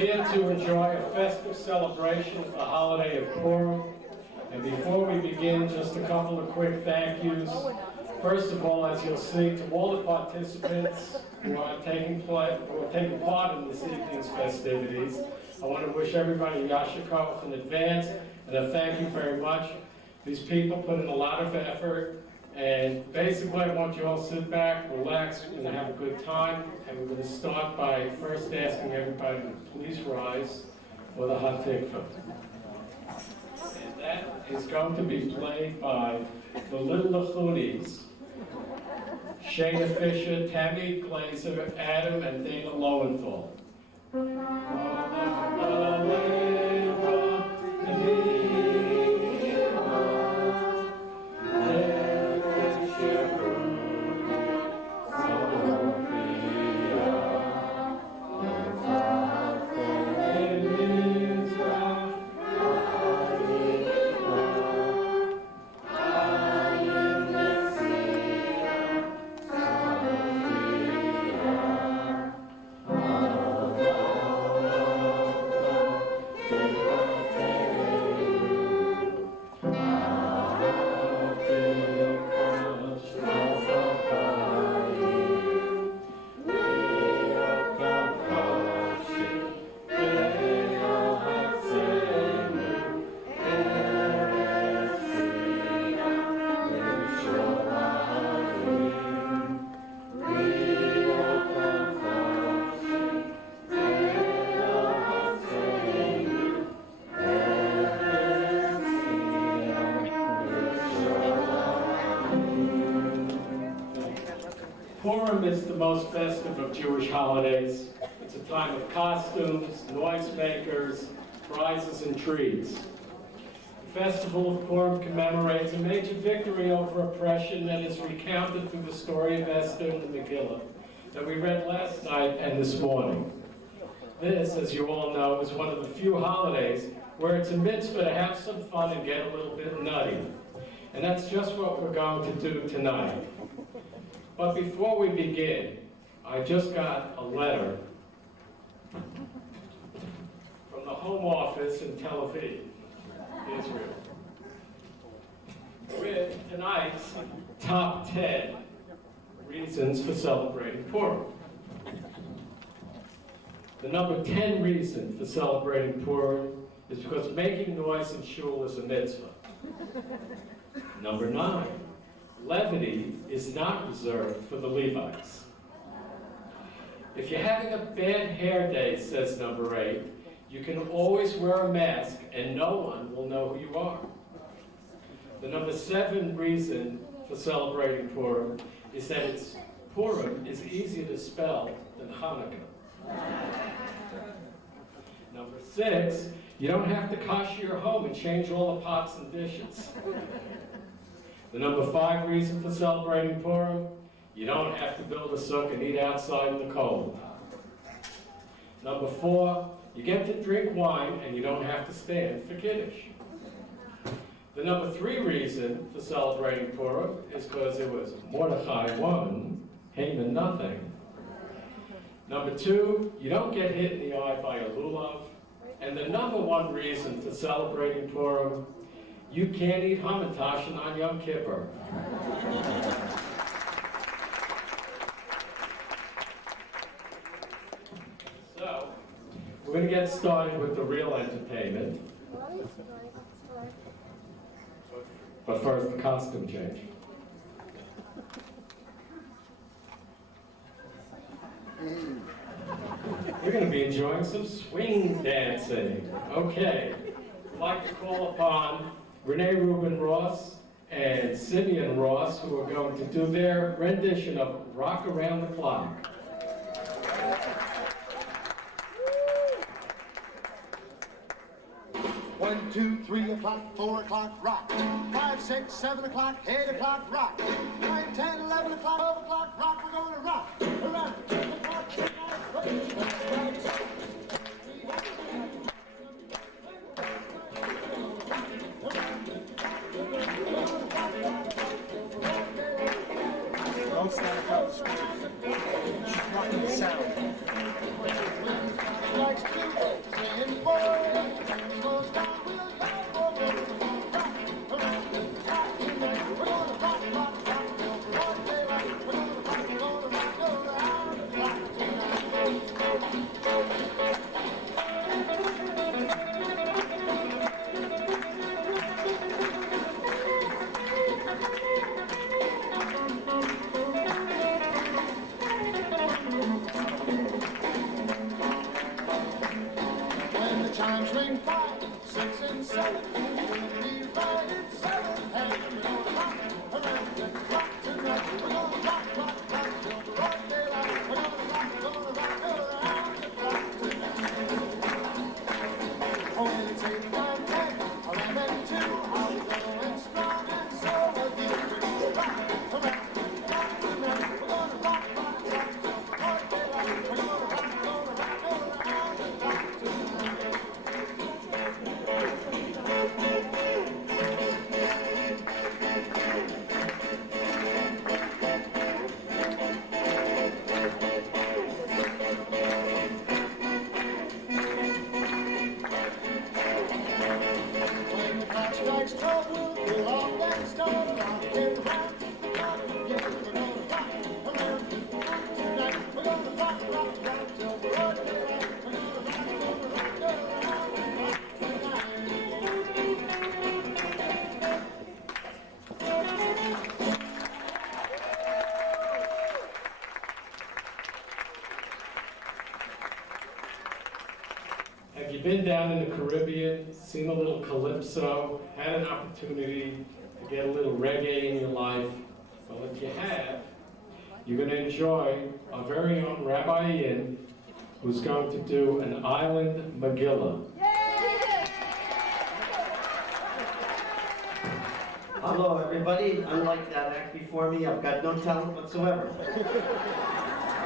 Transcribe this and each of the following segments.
here to enjoy a festive celebration of the holiday of Purim. And before we begin, just a couple of quick thank yous. First of all, as you'll see, to all the participants who are taking part in this evening's festivities, I want to wish everybody Yashikov in advance, and a thank you very much. These people put in a lot of effort, and basically I want you all to sit back, relax, and have a good time. And we're going to start by first asking everybody to please rise for the Hatikva. And that is going to be played by the Little Lachunis, Shana Fisher, Tammy Glazer, Adam, and Dana Lowenthal. Purim is the most festive of Jewish holidays. It's a time of costumes, noisemakers, prizes, and treats. The festival of Purim commemorates a major victory over oppression that is recounted through the story of Esther and the Megillah that we read last night and this morning. This, as you all know, is one of the few holidays where it's a mitzvah to have some fun and get a little bit nutty. And that's just what we're going to do tonight. But before we begin, I just got a letter from the Home Office in Tel Aviv, Israel, with tonight's top 10 reasons for celebrating Purim. The number 10 reason for celebrating Purim is because making noise in shul is a mitzvah. Number 9. Levity is not reserved for the Levites. If you're having a bad hair day, says number 8, you can always wear a mask and no one will know who you are. The number 7 reason for celebrating Purim is that Purim is easier to spell than Hanukkah. Number 6, you don't have to kasher your home and change all the pots and dishes. The number 5 reason for celebrating Purim, you don't have to build a sukkah and eat outside in the cold. Number 4, you get to drink wine and you don't have to stand for Kiddush. The number 3 reason for celebrating Purim is because it was Mordechai 1, Haman nothing. Number 2, you don't get hit in the eye by a lulav. And the number 1 reason for celebrating Purim, you can't eat hamantash on Yom Kippur. So, we're going to get started with the real entertainment. But first, the costume change. We're going to be enjoying some swing dancing. Okay. I'd like to call upon Renee Rubin Ross and Simeon Ross, who are going to do their rendition of Rock Around the Clock. 1, 2, 3 o'clock, 4 o'clock, rock. 5, 6, 7 o'clock, 8 o'clock, rock. 9, 10, 11 o'clock, 12 o'clock, rock. We're going to rock around the clock. Don't stand across the street. Rock the sound. in seven. Be right in seven. Hey, we're gonna rock around and rock tonight. We're gonna rock, rock, rock till the broad daylight. We're gonna rock around and rock tonight. Oh, it's 8, 9, 10, 11, 2. How we going strong and so are you. We're gonna rock around and rock tonight. We're gonna rock, rock, rock till the broad daylight. We're gonna rock around and rock tonight. When the clock strikes 12, we'll all then start rocking around, rocking again. We're gonna rock around tonight. We're gonna rock, rock, rock till the broad daylight. We're gonna rock around tonight. Have you been down in the Caribbean, seen a little calypso, had an opportunity to get a little reggae in your life? Well, if you have, you're going to enjoy our very own Rabbi Ian, who's going to do an island Megillah. Hello, everybody. Unlike that act before me, I've got no talent whatsoever.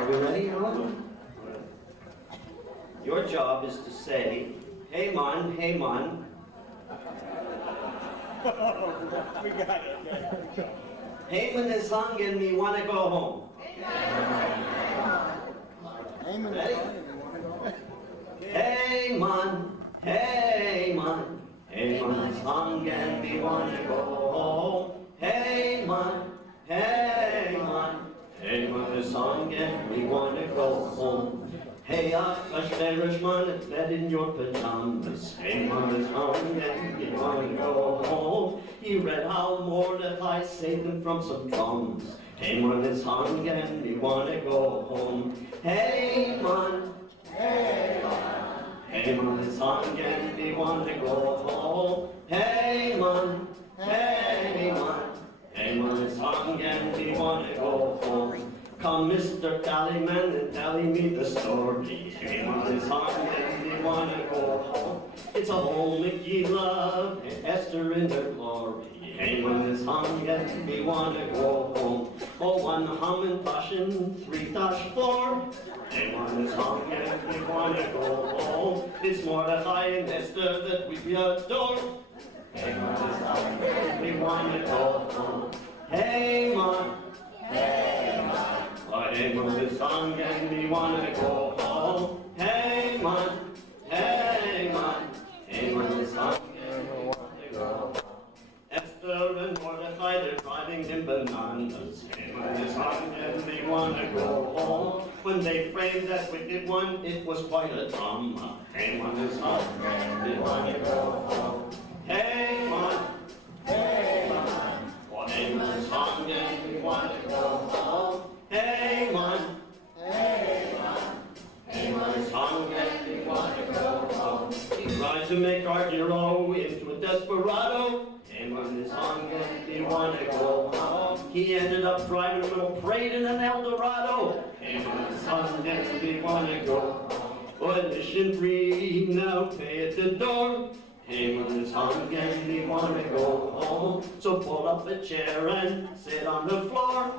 Are we ready, Alan? Your job is to say, "Hey, man, hey, man." We got it. Heyman is hungry and me want to go home. Ready? Hey, man, hey, man. Hey, man is hungry and me want to go home. Hey, man, hey, man. Hey, man is hungry and me want to go home. Hey, Irishman, it's bed in your pajamas. Hey, man is hungry and you want to go home. He read how Mordecai saved him from some drums. Hey, man is hungry and you want to go home. Hey, man. Hey, man. Hey, man is hungry and you want to go home. Hey, man. Hey, man. Hey, man is hungry and you want to go home. Come, Mr. Tallyman, and tell me the story. Hey, man is hungry and you want to go home. It's a whole Megillah, and Esther in her glory. Hey, man is hungry and we want to go home. Oh, one hum and passion, 3-4. Hey, man is hungry and we want to go home. It's Mordecai and Esther that we adore. Hey, man is hungry and we want to go home. Hey, man. Hey, man. Hey, man is hungry and we want to go home. Hey, man. Hey, man. Hey, man is hungry and we want to go home. Esther and Mordecai, they're driving them bananas. Hey, man is hungry and they want to go home. When they framed that wicked one, it was quite a drama. Hey, man is hungry and they want to go home. Hey, man. Hey, man. Hey, man is hungry and we want to go home. Hey, man. Hey, man. Hey, man is hungry and we want to go home. He tried to make our hero into a desperado. Hey, man is hungry and we want to go home. He ended up driving a little parade in an Eldorado. Hey, man is hungry and we want to go home. Admission free, now pay at the door. Hey, man is hungry and we want to go home. So pull up a chair and sit on the floor.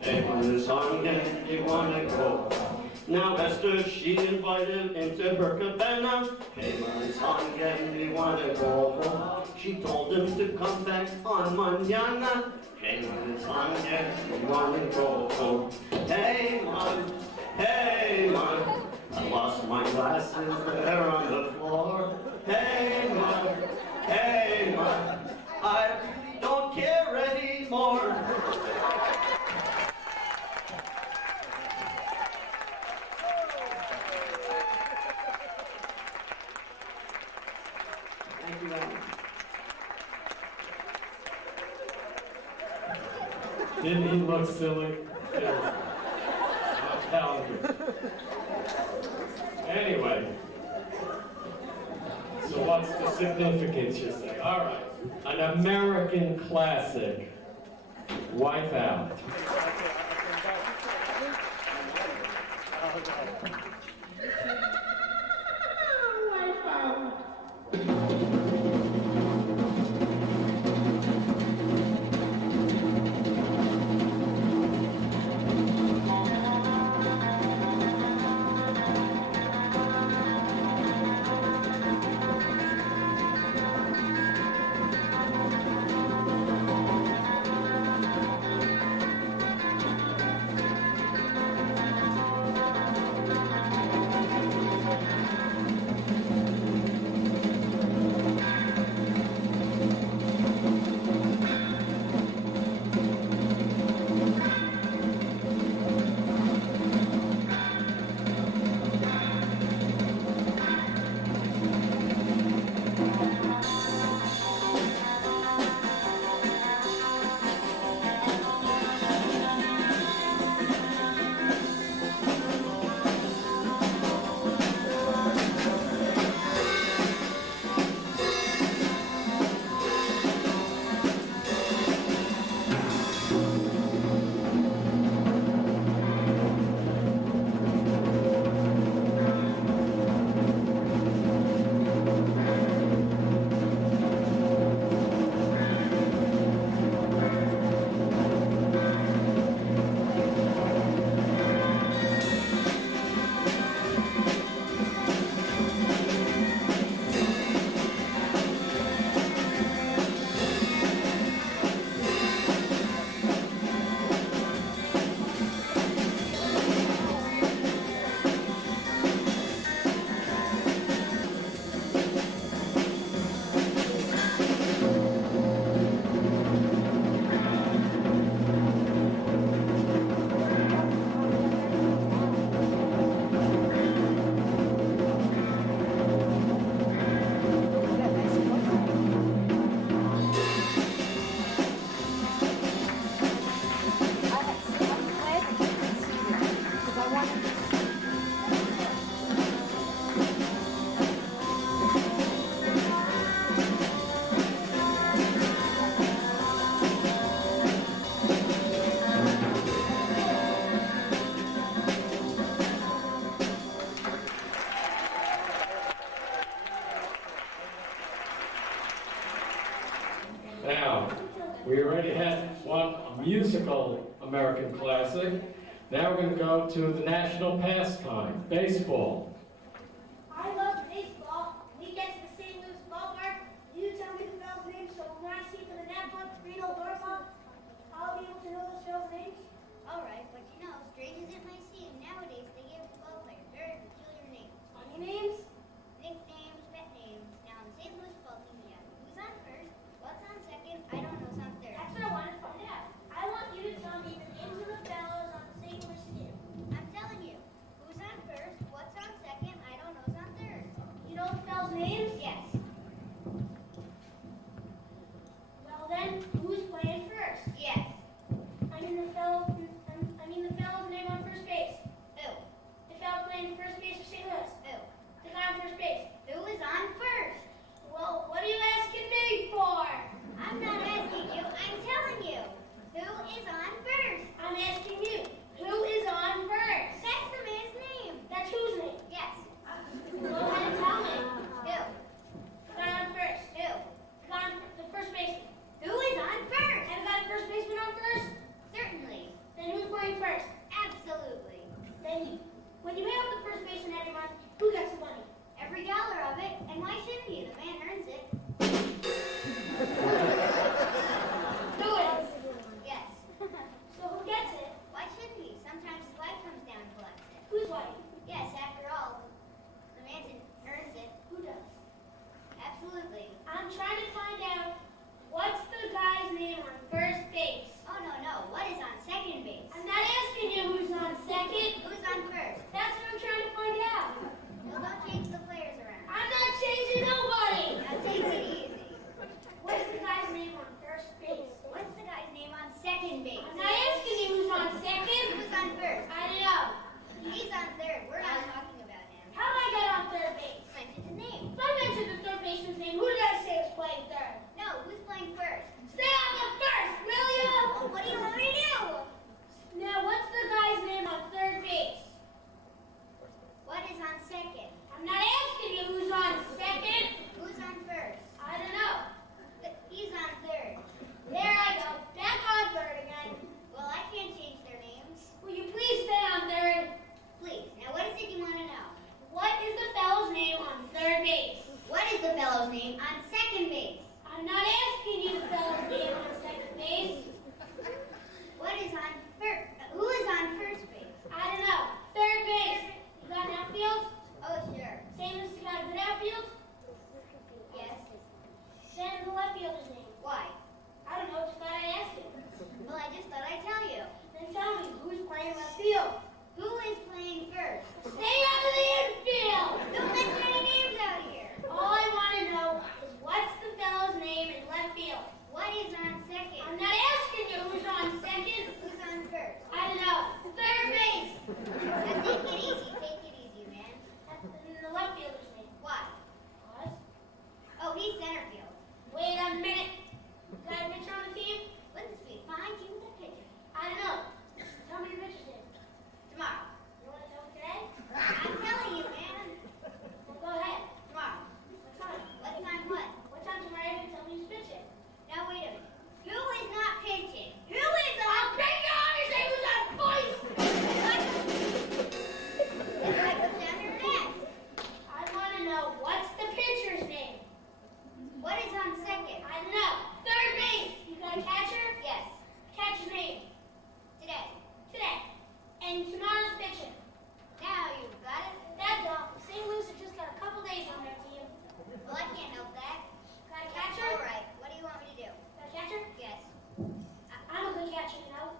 Hey, man is hungry and we want to go home. Now Esther, she invited him to her cabana. Hey, man is hungry and we want to go home. She told him to come back on mañana. Hey, man is hungry and we want to go home. Hey, man. Hey, man. I lost my glasses there on the floor. Hey, man. Hey, man. I really don't care anymore. Thank you, Alan. Didn't he look silly? Yes. I'm telling you. Anyway, so what what's the significance, you say? All right. An American classic. Wipeout. Now, we already had one musical American classic. Now we're going to go to the national pastime, baseball. I love baseball. We get to the St. Louis ballpark. You tell me the fellas' names, so when I see for the net book, Reno Dorfa, I'll be able to know those fellas' names. All right, but you know, strange as it might seem, nowadays they give ball players very peculiar names. Funny names? Nicknames, pet names. Now in St. Louis ball team, we have who's on first, what's on second, I don't know, some third. That's what I wanted to find out. I want you to tell me the names of the fellows on the St. Louis team. I'm telling you, who's on first, what's on I'm not asking you to spell his name on second base. What is on first? Who is on first base? I don't know. Third base. You got an outfield? Oh, sure. St. Louis got a good outfield? Yes. Then the left fielder's name. Why? I don't know, just thought I'd ask you. Well, I just thought I'd tell you. Then tell me, who's playing left field? Who is playing first? Stay out of the infield! Don't mention any names out here. All I want to know is what's the fellow's name in left field? What is on second? I'm not asking you who's on second. Who's on first? I don't know. Third base. Now take it easy. Take it easy, man. And the left fielder's name. Why? Us? Oh, he's center field. Wait a minute. Got a pitcher on the team? Wouldn't speak behind you with a pitcher. I don't know. Tell me the pitcher's name. Tomorrow. You want to tell me today? I'm telling you, man. Well, go ahead. Tomorrow. What time? What time what? What time tomorrow you tell me who's pitching? Now wait a minute. Who is not pitching? Who is on? I'll break your arm and say who's on voice! If I go down here and ask. I want to know what's the pitcher's name? What is on second? I don't know. Third base. You got a catcher? Yes. Catcher's name. Today. Today. And tomorrow's pitching. Now you've got it. That's all. St. Louis have just got a couple days on their team. Well, I can't help that. Got a catcher? All right. What do you want me to do? Got a catcher? Yes. I'm a good catcher, you know.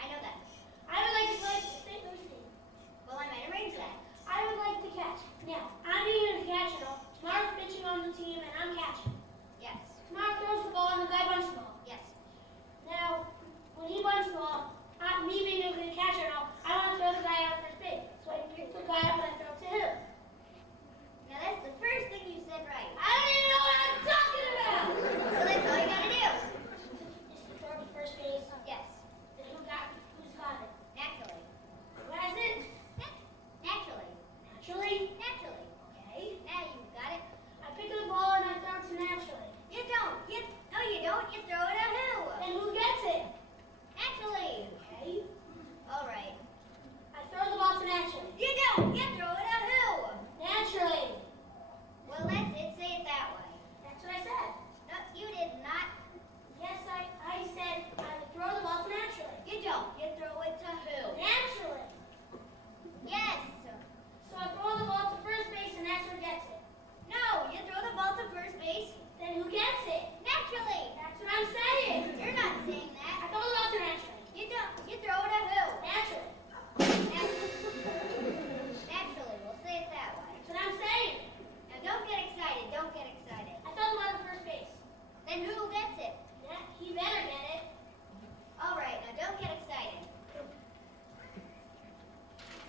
I know that. I would like to play for the St. Louis team. Well, I might arrange that. I would like to catch. Now, I'm being a catcher. Tomorrow's pitching on the team, and I'm catching. Yes. Tomorrow throws the ball, and the guy bunts the ball. Yes. Now, when he bunts the ball, me being a good catcher and all, I want to throw the guy out first base. So I pick the guy up and I throw it to him. Now that's the first thing you said right. I don't even know what I'm talking about! So that's all you gotta do. Just to throw to first base. Yes. Then who's got it? Naturally. Who has it? Naturally. Naturally. Naturally. Okay. Now you've got it. I pick up the ball and I throw it to naturally. You don't. No, you don't. You throw it at who? Then who gets it? Naturally. Okay. All right. I throw the ball to naturally. You don't. You throw it at who? Naturally. Well, let's say it that way. That's what I said. No, you did not. Yes, I said I would throw the ball to naturally. You don't. You throw it to who? Naturally. Yes. So I throw the ball to first base and that's who gets it. No, you throw the ball to first base. Then who gets it? Naturally. That's what I'm saying. You're not saying I that. throw the ball to naturally. You don't. You throw it at who? Naturally. Naturally. We'll say it that way. That's what I'm saying. Now don't get excited. Don't get excited. I throw the ball to first base. Then who gets it? Yeah, he better get it. All right. Now don't get excited.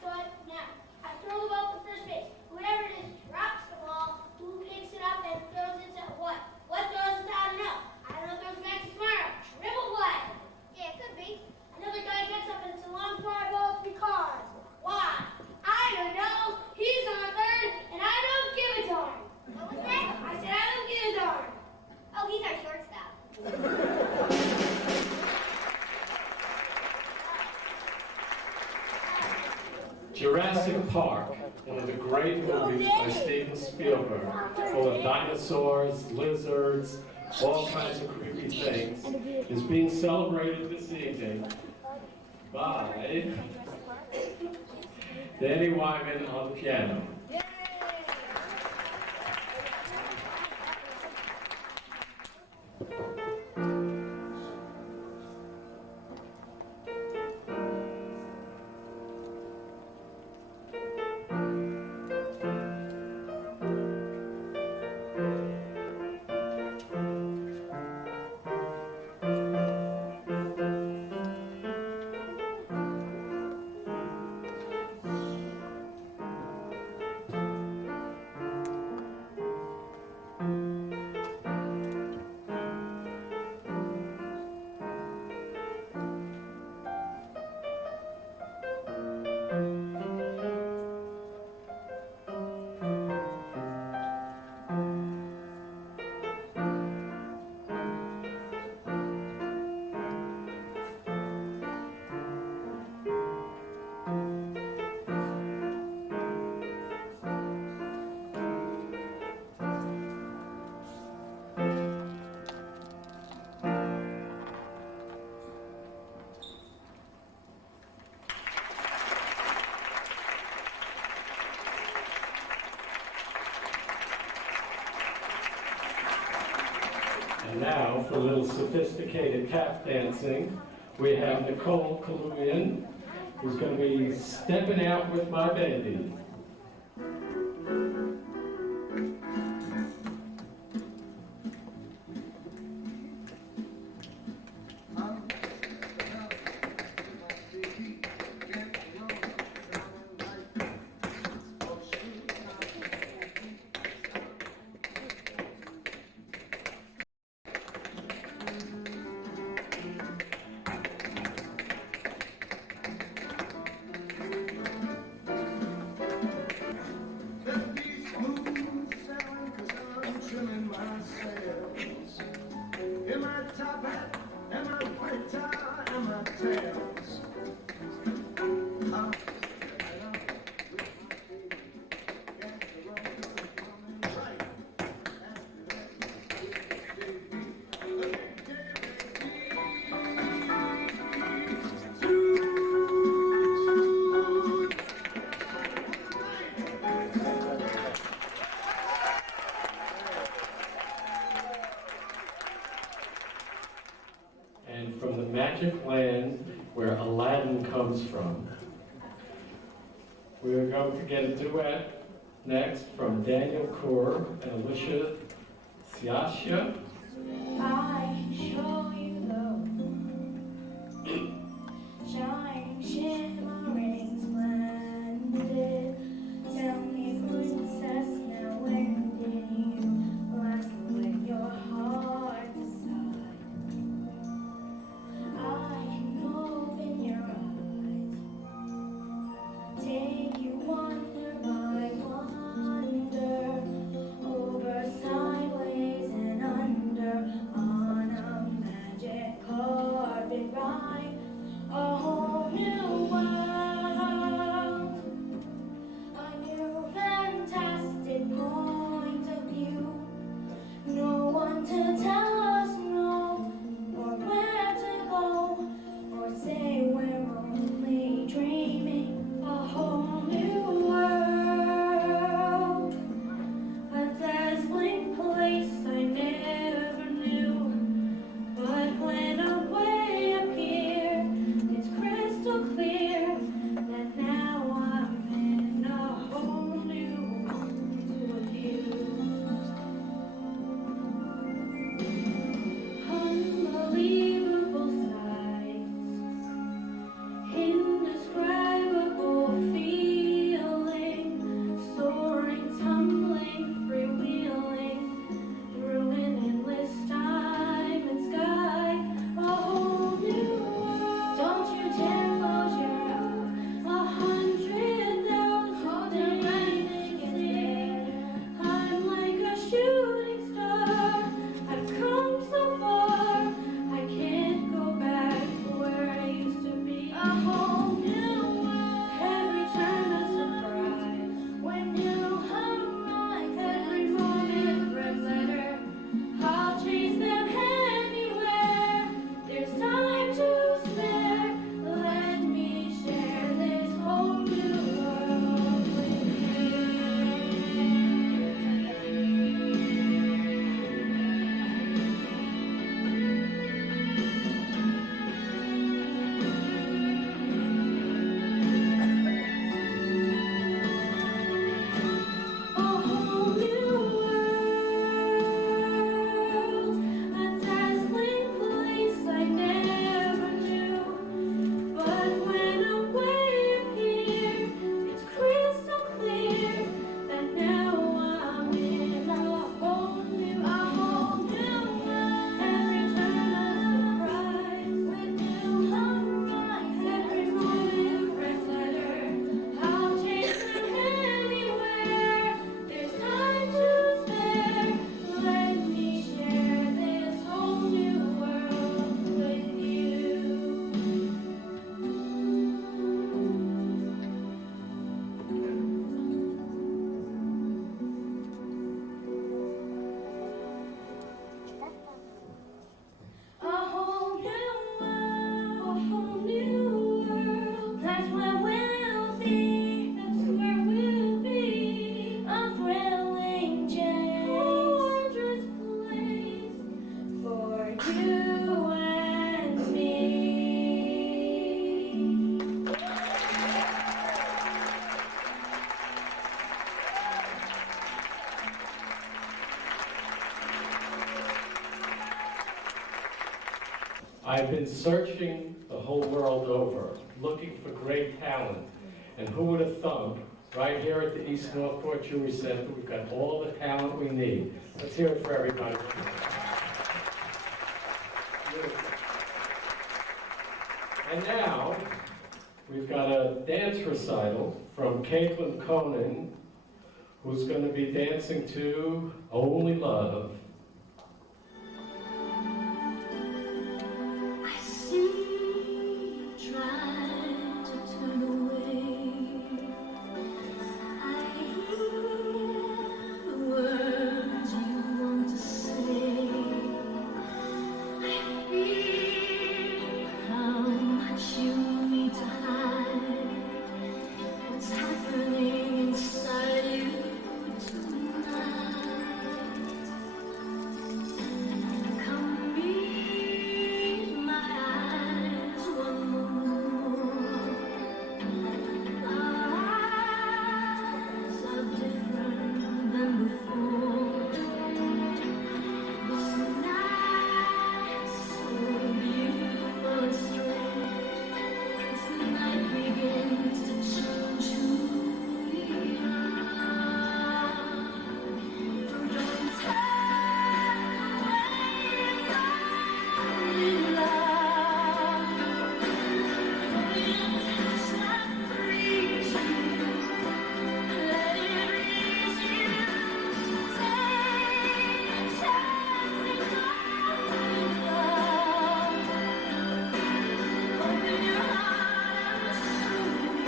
So now I throw the ball to first base. Whoever it is drops the ball. Who picks it up and throws it to what? What throws it to? I don't know. I don't know if it goes back to tomorrow. Triple play. Yeah, it could be. Another guy gets up and it's a long fly ball because. Why? I don't know. He's on third and I don't give a darn. What was that? I said I don't give a darn. Oh, he's our shortstop. Jurassic Park, one of the great movies by Steven Spielberg, full of dinosaurs, lizards, all kinds of creepy things, is being celebrated this evening by Danny Wyman on the piano. And now, for a little sophisticated tap dancing, we have Nicole Kaluuyan, who's going to be stepping out with my baby. And from the magic land where Aladdin comes from, we are going to get a duet next from Daniel Kaur and Alicia Siasia. I can show you the shining, shimmering, splendid. Tell me, princess, now when did you last let your heart decide? I can open your eyes, take you wonder by wonder, over, sideways, and under, on a I've been searching the whole world over, looking for great talent. And who would have thunk, right here at the East Northport Jewish Center, we've got all the talent we need. Let's hear it for everybody. And now, we've got a dance recital from Caitlin Conan, who's going to be dancing to Only Love. I see you try to turn away. I hear the words you want to say. I feel how much you need to hide. What's happening inside you tonight? Come meet my eyes one more. Our eyes are different than before. This night's so beautiful and strange. This night begins to change who we are. Don't turn away, it's only love. Only a touch that frees you. Let it ease you. Take a chance, it's only love. Open your heart and show me.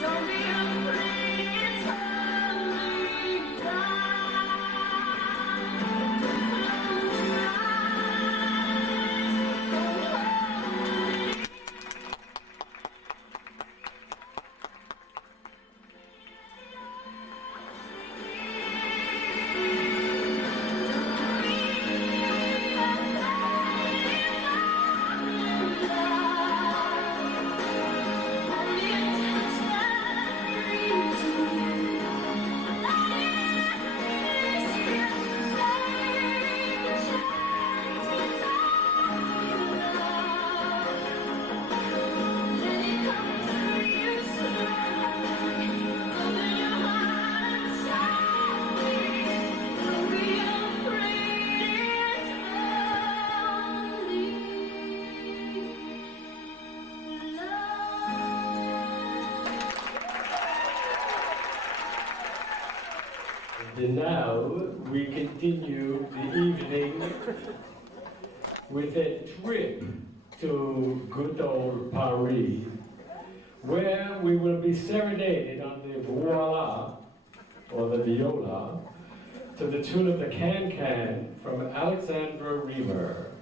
Don't be afraid, it's only love. Don't close your eyes. Don't hold me. And now we continue the evening with a trip to good old Paris, where we will be serenaded on the voila, or the viola, to the tune of the Can-Can from Alexandra Reamer.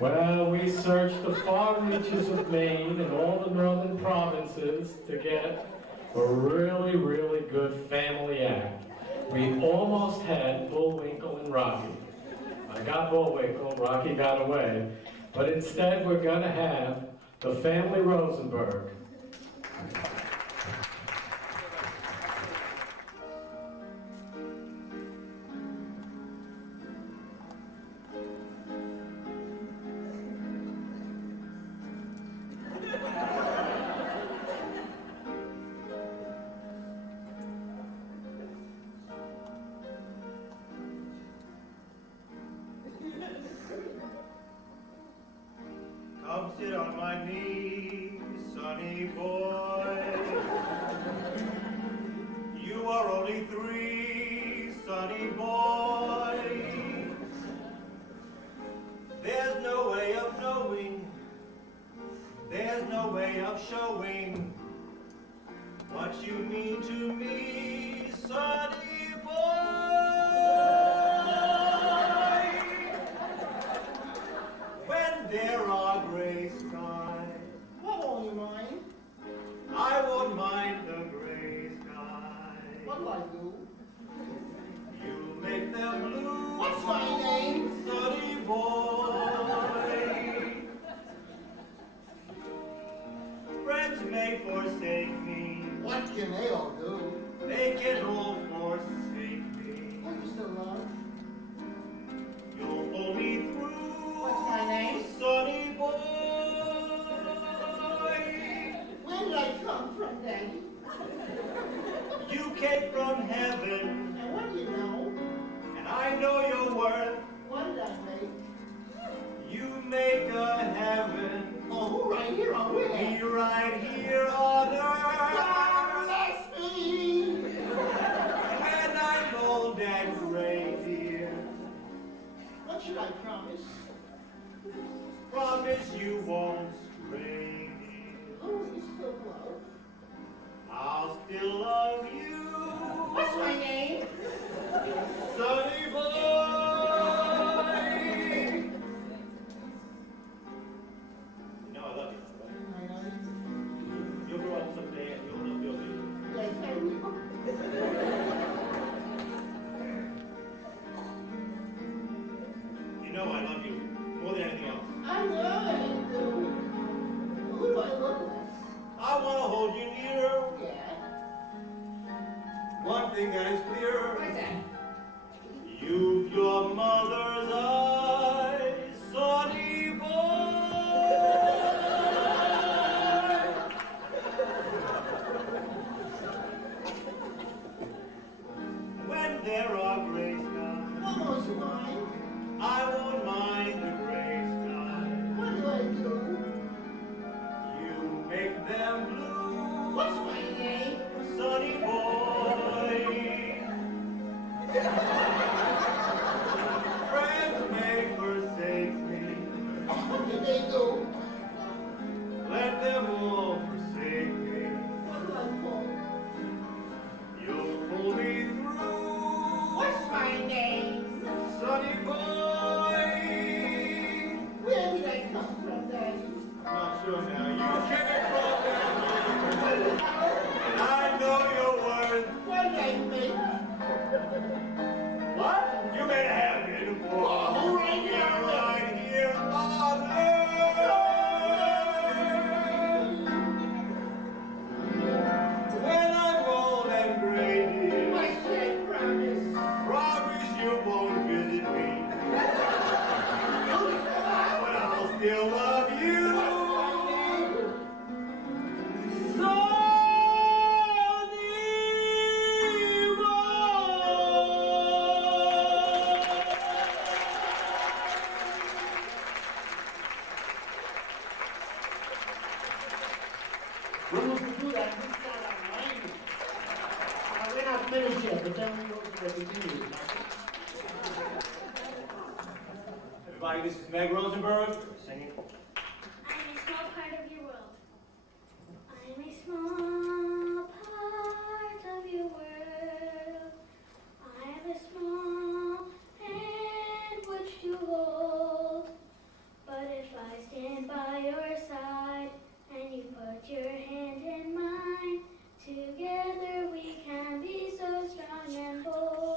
Well, we searched the far reaches of Maine and all the northern provinces to get a really, really good family act. We almost had Bullwinkle and Rocky. I got Bullwinkle, Rocky got away, but instead we're going to have the family Rosenberg. Come sit on my knee, sonny boy. You are only 3, sonny boy. There's no way of knowing, there's no way of showing what you mean to me, sonny boy. When there are gray skies, What won't you mind? I won't mind the gray skies. What do I do? You make them blue. What's my name? Sunny boy. Friends may forsake me. What can they all do? They can all forsake me. What you still love? You'll pull me through. What's my name? Sunny boy. Where did I come from, Daddy? You came from heaven, And what do you know? and I know your worth. What did I make? You make a heaven. Oh, who right here on where? Be right here on God earth. bless me! When I'm old and gray, dear, What should I promise? promise you won't stray, dear. Oh, you still love? I'll still love you. What's my name? Sonny boy. You know I love you, right? I know you. You'll grow up someday and you'll love me. Yes, I will. You know I love you more than anything else. I know you do. Who do I look like? I want to hold you near. Yeah. One thing that is clear. What's that? You've your mother's eyes, sonny boy. When there are gray skies, What won't you mind? I won't mind the gray skies. What do I do? You make them blue, What's my name? sonny boy. Friends may forsake me, What did they do? let them all forsake me. What do I call? You'll pull me through, What's my name? sonny boy. Where did I come from, Daddy? I'm not sure now. You came from heaven, and I know your worth. What did I make? What? You made a heaven for Oh, right here on earth. right here on earth. When I'm old and gray, dear, What should I promise? promise you won't visit me, but I'll still love you. We used to do that this time on mine. We're not finished yet, but then we go to the beginning. Everybody, this is Meg Rosenberg singing. I'm a small part of your world. I'm a small part of your world. I'm a small hand which to hold. But if I stand by your side and you put your hand in mine, together we can be so strong and bold.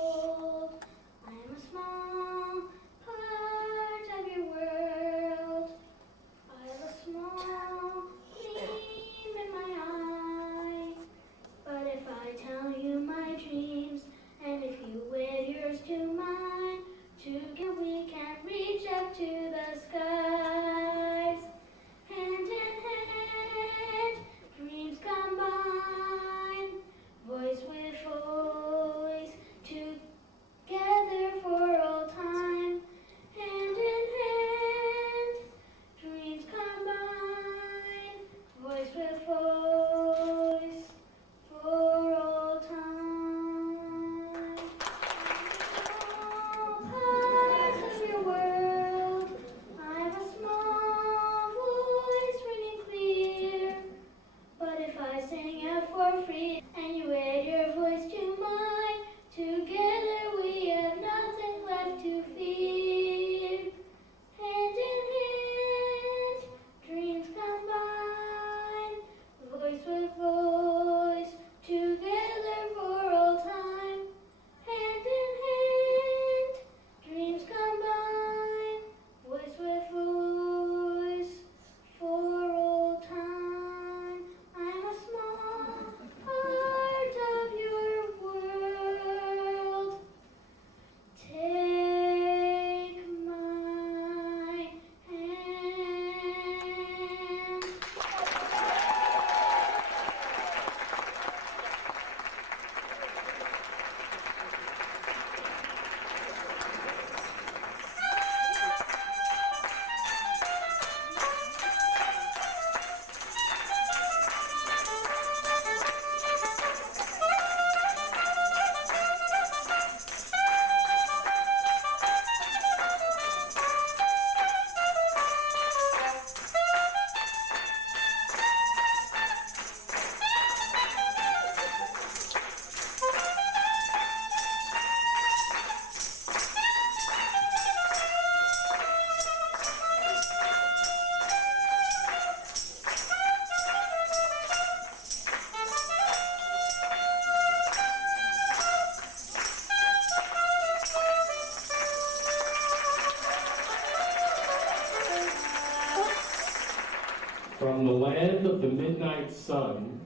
From the land of the midnight sun,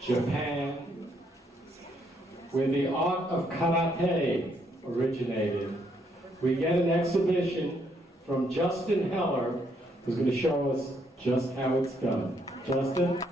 Japan, where the art of karate originated, we get an exhibition from Justin Heller, who's going to show us just how it's done. Justin?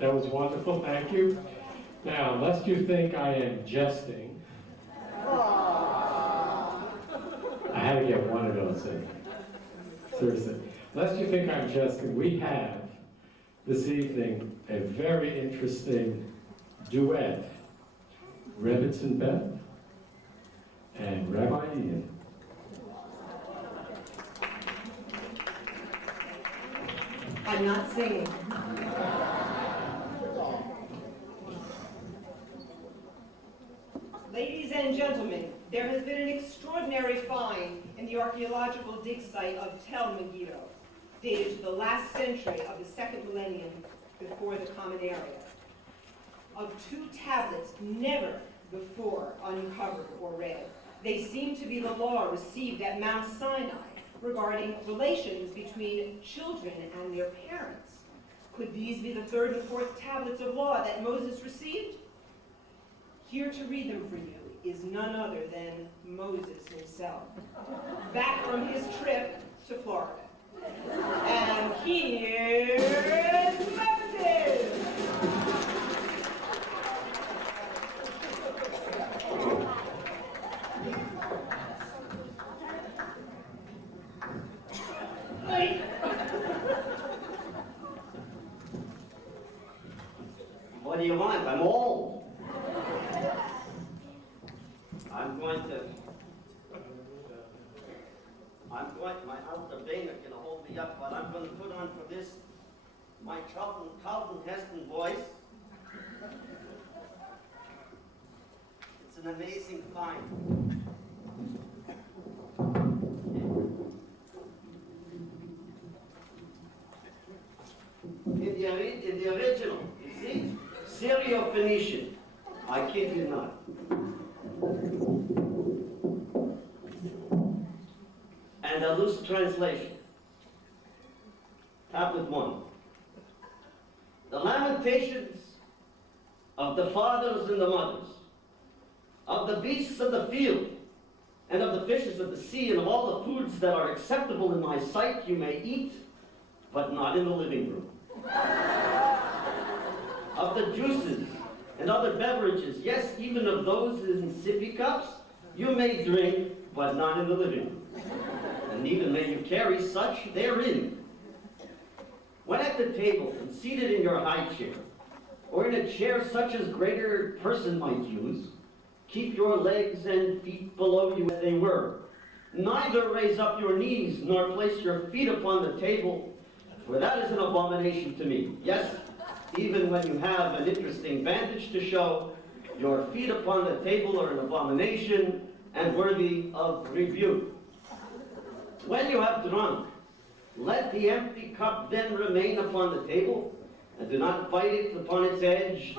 That was wonderful, thank you. Now, lest you think I am jesting, I had to get one of those in. Seriously. Lest you think I'm jesting, we have this evening a very interesting duet. Rebbitzin Beth and Rabbi Ian. I'm not singing. Ladies and gentlemen, there has been an extraordinary find in the archaeological dig site of Tel Megiddo, dated to the last century of the second millennium before the Common Era, of 2 tablets never before uncovered or read. They seem to be the law received at Mount Sinai regarding relations between children and their parents. Could these be the 3rd and 4th tablets of law that Moses received? Here to read them for you is none other than Moses himself, back from his trip to Florida. And here's Moses! What do you want? I'm old. My outer vein are gonna hold me up, but I'm gonna put on for this my Charlton Heston voice. It's an amazing find. In the original, you see? Syro-Phoenician. I kid you not. And a loose translation. Tablet 1. The lamentations of the fathers and the mothers, of the beasts of the field, and of the fishes of the sea, and of all the foods that are acceptable in my sight you may eat, but not in the living room. Of the juices and other beverages, yes, even of those in sippy cups, you may drink, but not in the living room. And neither may you carry such therein. When at the table and seated in your high chair, or in a chair such as greater person might use, keep your legs and feet below you as they were. Neither raise up your knees, nor place your feet upon the table, for that is an abomination to me. Yes, even when you have an interesting vantage to show, your feet upon the table are an abomination and worthy of rebuke. When you have drunk, let the empty cup then remain upon the table, and do not bite it upon its edge,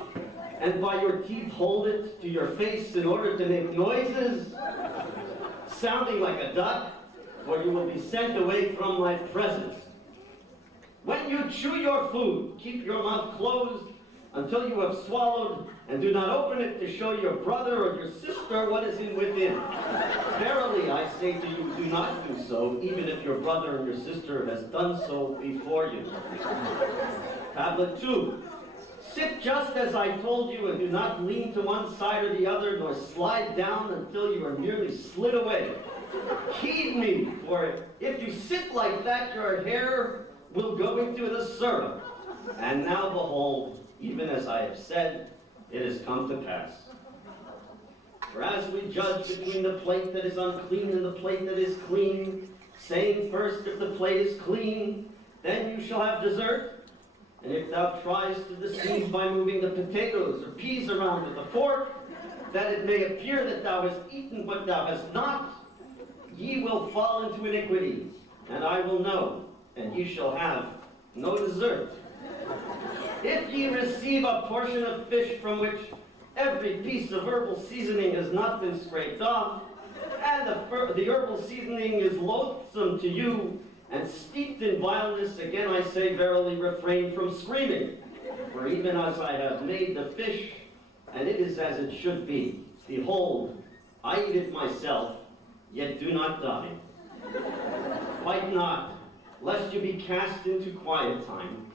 and by your teeth hold it to your face in order to make noises, sounding like a duck, or you will be sent away from my presence. When you chew your food, keep your mouth closed until you have swallowed, and do not open it to show your brother or your sister what is in within. Verily, I say to you, do not do so, even if your brother or your sister has done so before you. Tablet 2. Sit just as I told you, and do not lean to one side or the other, nor slide down until you are nearly slid away. Heed me, for if you sit like that, your hair will go into the syrup. And now behold, even as I have said, it has come to pass. For as we judge between the plate that is unclean and the plate that is clean, saying first, if the plate is clean, then you shall have dessert. And if thou tryest to deceive by moving the potatoes or peas around with a fork, that it may appear that thou hast eaten what thou hast not, ye will fall into iniquity, and I will know, and ye shall have no dessert. If ye receive a portion of fish from which every piece of herbal seasoning has not been scraped off, and the herbal seasoning is loathsome to you, and steeped in vileness, again I say, verily refrain from screaming. For even as I have made the fish, and it is as it should be, behold, I eat it myself, yet do not die. Fight not, lest you be cast into quiet time.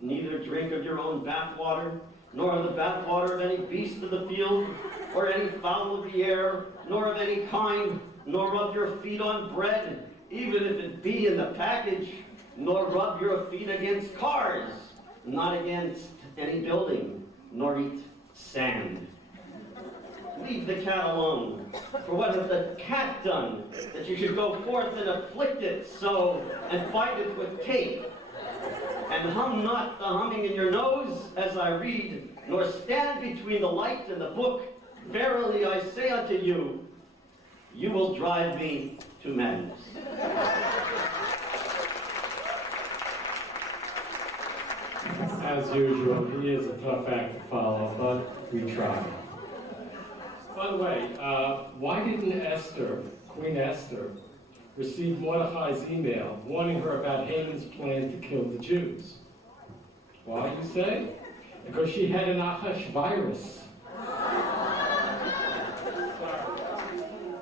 Neither drink of your own bathwater, nor of the bathwater of any beast of the field, or any fowl of the air, nor of any kind, nor rub your feet on bread, even if it be in the package, nor rub your feet against cars, not against any building, nor eat sand. Leave the cat alone, for what hath the cat done, that you should go forth and afflict it so, and fight it with tape? And hum not the humming in your nose as I read, nor stand between the light and the book. Verily I say unto you, you will drive me to madness. As usual, he is a tough act to follow, but we try. By the way, why didn't Esther, Queen Esther, receive Mordecai's email warning her about Haman's plan to kill the Jews? Why, you say? Because she had an Achash virus.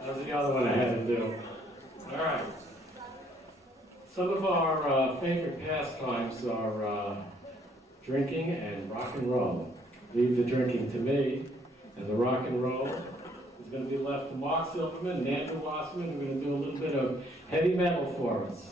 That was the other one I had to do. All right. Some of our favorite pastimes are drinking and rock and roll. Leave the drinking to me, and the rock and roll is going to be left to Mark Silverman and Andrew Wasserman, who are going to do a little bit of heavy metal for us.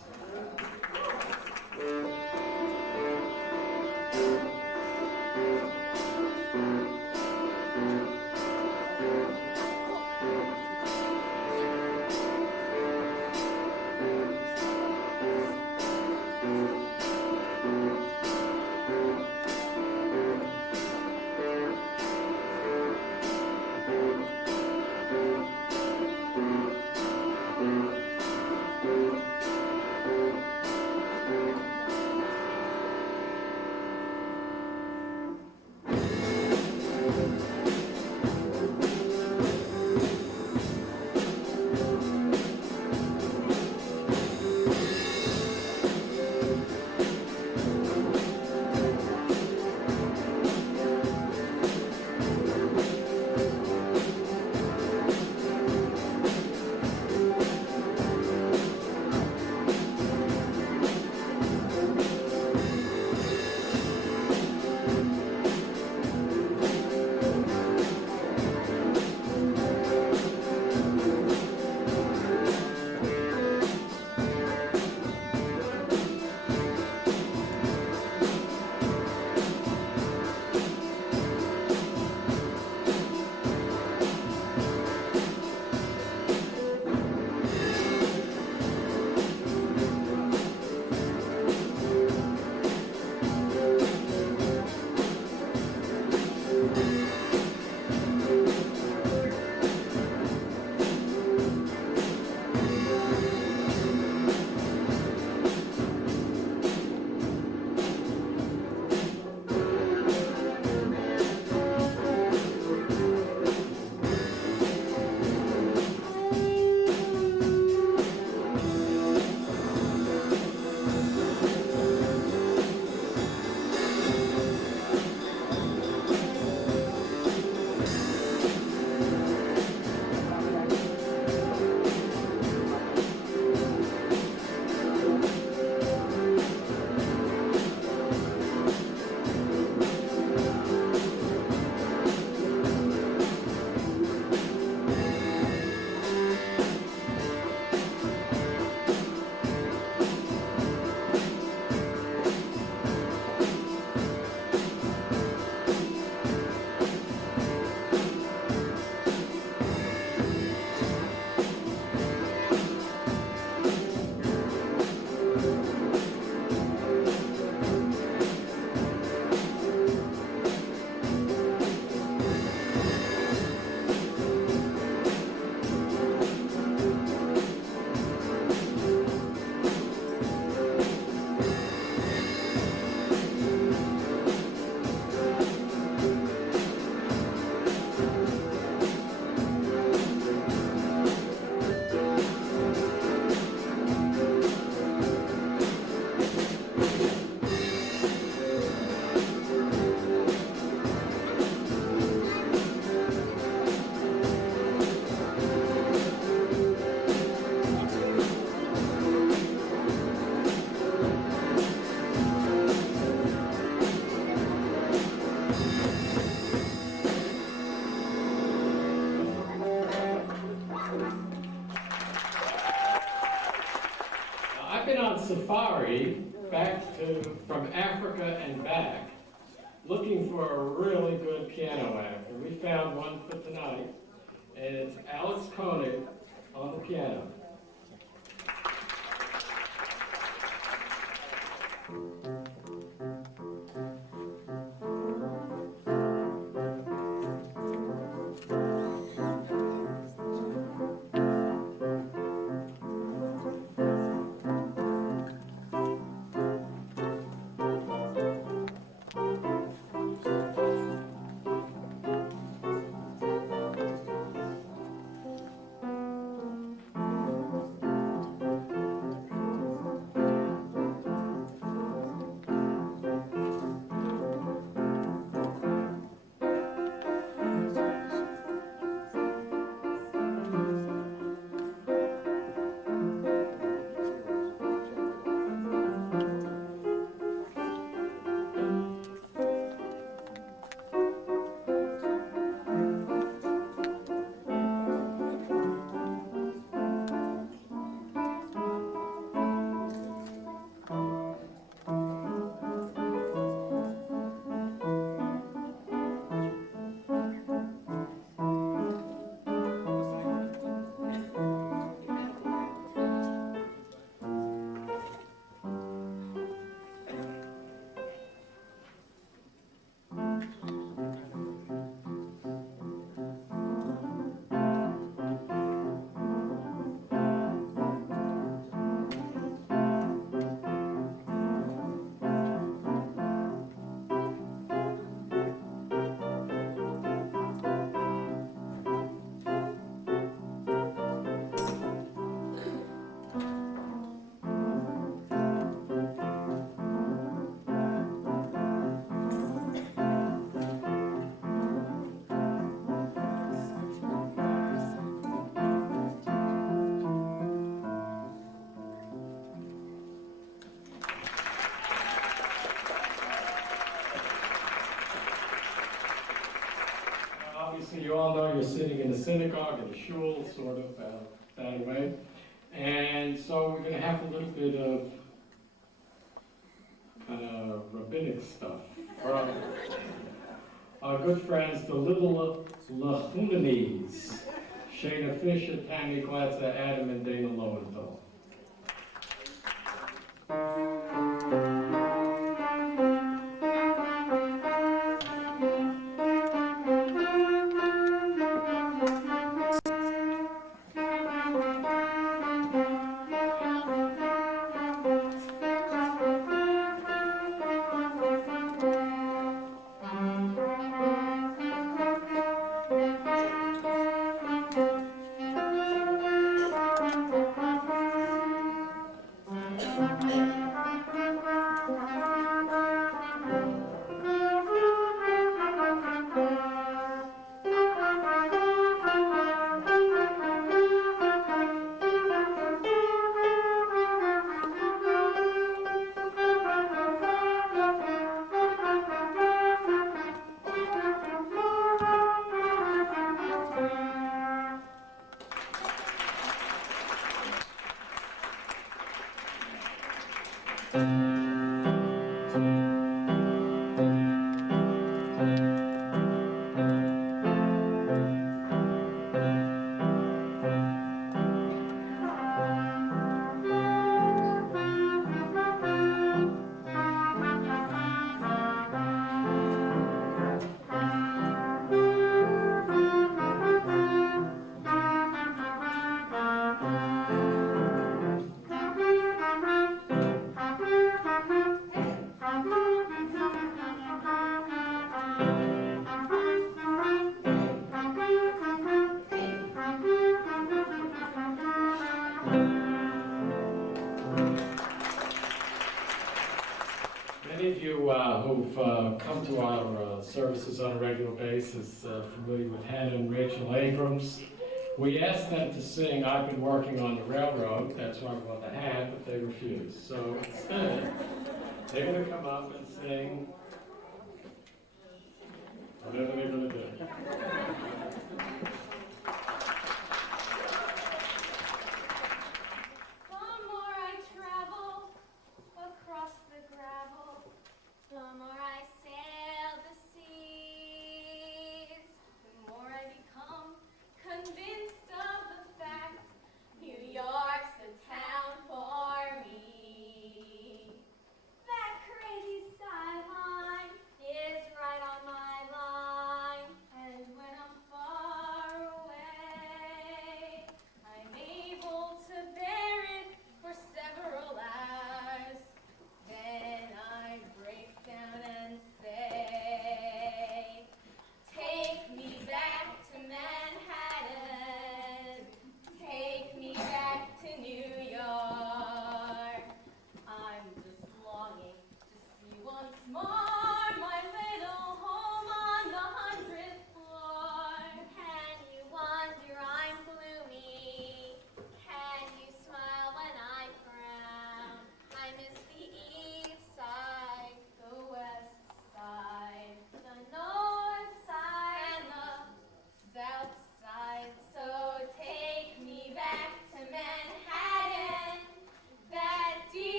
I've been on safari from Africa and back, looking for a really good piano actor. We found one for tonight, and it's Alex Koenig on the piano. Obviously, you all know you're sitting in a synagogue, in a shul, sort of, that way. And so we're going to have a little bit of kind of rabbinic stuff from our good friends, the Little Lachunanis, Shana Fisher, Tammy Glatzer, Adam, and Dana Lowenthal. Many of you who've come to our services on a regular basis familiar with Hannah and Rachel Abrams. We asked them to sing I've Been Working on the Railroad, that's why I brought the hat, but they refused. So instead, they're going to come up and sing whatever they're going to do. Far more I travel,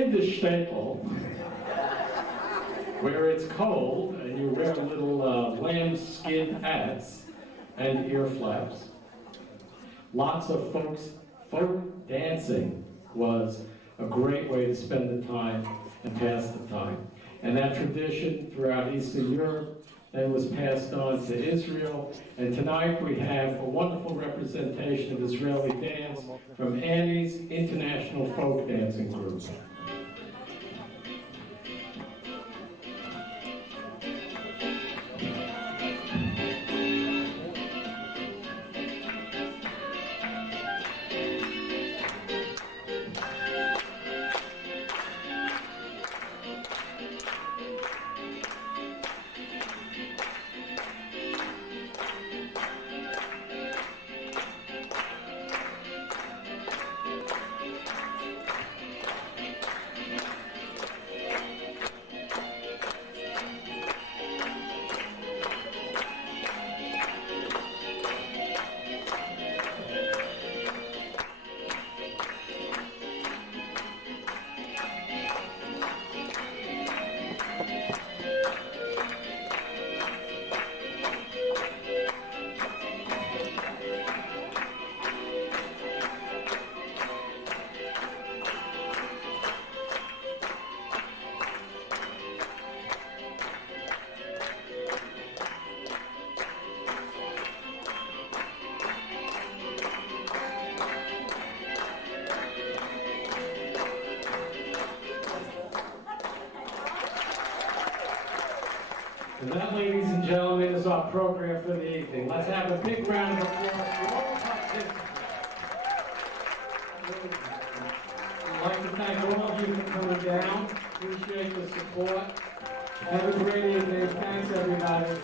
in the shtetl, where it's cold and you wear little lambskin hats and ear flaps. Lots of folk dancing was a great way to spend the time and pass the time. And that tradition throughout Eastern Europe then was passed on to Israel. And tonight we have a wonderful representation of Israeli dance from Annie's International Folk Dancing Group. And that, ladies and gentlemen, is our program for the evening. Let's have a big round of applause for all participants. I'd like to thank all of you for coming down. Appreciate the support. Have a great evening. Thanks, everybody.